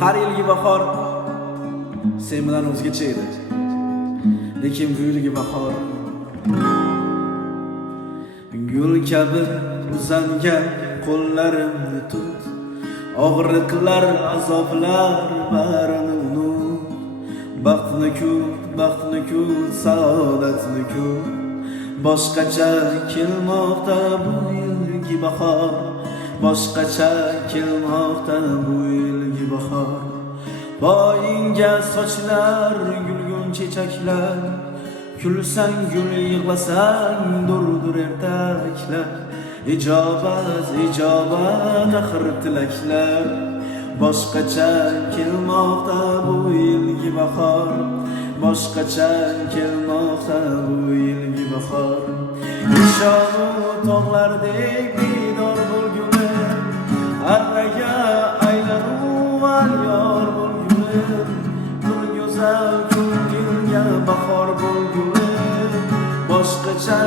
Har yilgi bahor sen bilan o'zgacha edi. Lekin bu yilgi bahor gul kabi uzangan qo'llarimni tut. Og'riqlar, azoblar barini unut. Baxtni kut, saodatni kut. Boshqacha kelmoqda bu yilgi bahor. Boshqacha kelmoqda bu yilgi bahor. Boyinga sochlar, gulgun chechaklar. Kulsang gul, yig'lasang dur ertaklar. Ijobat axir tilaklar. Boshqacha kelmoqda bu yilgi bahor. Boshqacha kelmoqda bu yilgi bahor. Nishonu tog'lardek bedor bo'lgulim, arraga aylanur yor bo'lgulim. Kun go'zal, kun yilga bahor bo'lgulim. Boshqacha